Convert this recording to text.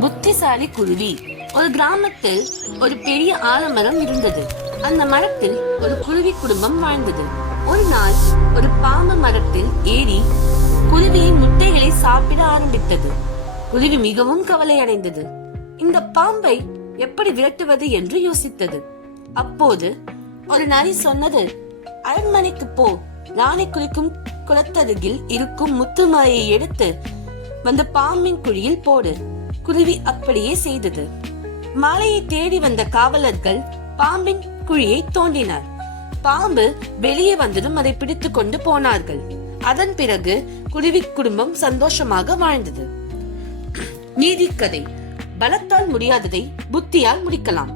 புத்திசாலி குருவி. ஒரு கிராமத்தில் ஒரு பெரிய ஆலமரம் இருந்தது. அந்த மரத்தில் ஒரு குருவி குடும்பம் வாழ்ந்தது. ஒரு நாள் ஒரு பாம்பு மரத்தில் ஏறி குருவியின் முட்டைகளை சாப்பிட ஆரம்பித்தது. குருவி மிகவும் கவலையடைந்தது. இந்த பாம்பை எப்படி விரட்டுவது என்று யோசித்தது. அப்போது ஒரு நரி சொன்னது, அரண்மனைக்கு போ, ராணி குளிக்கும் குளத்தருகில் இருக்கும் முத்துமாயை எடுத்து வந்த பாம்பின் குழியில் போடு. குருவி அப்படியே செய்தது. மாலையை தேடி வந்த காவலர்கள் பாம்பின் குழியை தோண்டினார். பாம்பு வெளியே வந்ததும் அதை பிடித்துக் கொண்டு போனார்கள். அதன் பிறகு குருவி குடும்பம் சந்தோஷமாக வாழ்ந்தது. நீதிக்கதை: பலத்தால் முடியாததை புத்தியால் முடிக்கலாம்.